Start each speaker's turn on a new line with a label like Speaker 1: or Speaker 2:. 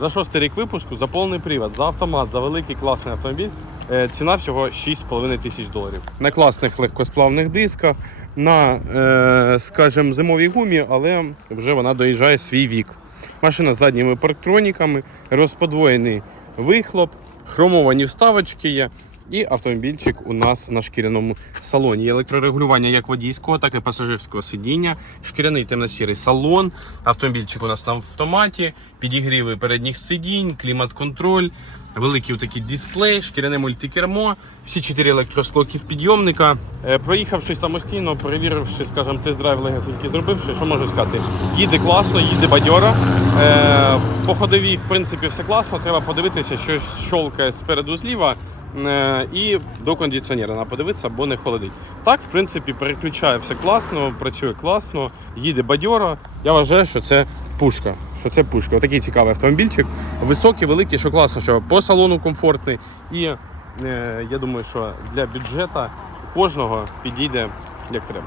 Speaker 1: За шостий рік випуску, за повний привод, за автомат, за великий класний автомобіль. е, Ціна всього 6,5 тисяч доларів. На класних легкосплавних дисках, на, е, скажімо, зимовій гумі, але вже вона доїжджає свій вік. Машина з задніми парктроніками, розподвоєний вихлоп, хромовані вставочки є. І автомобільчик у нас на шкіряному салоні. Є електрорегулювання як водійського, так і пасажирського сидіння, шкіряний темно-сірий салон. Автомобільчик у нас на автоматі, підігріви передніх сидінь, клімат-контроль, великий такий дисплей, шкіряне мультикермо, всі чотири електросклоки підйомника. Е, Проїхавши самостійно, перевіривши, скажімо, тест-драйв легесенький зробивши, що можу сказати? Їде класно, їде бадьора. Е, по ходовій, в принципі, все класно. Треба подивитися, що щолкає спереду зліва. Е, І до кондиціонера треба подивитися, бо не холодить. Так, в принципі, переключає все класно, працює класно, їде бадьоро. Я вважаю, що це пушка. Що це пушка. Отакий цікавий автомобільчик. Високий, великий, що класно, що по салону комфортний. І е, я думаю, що для бюджету кожного підійде як треба.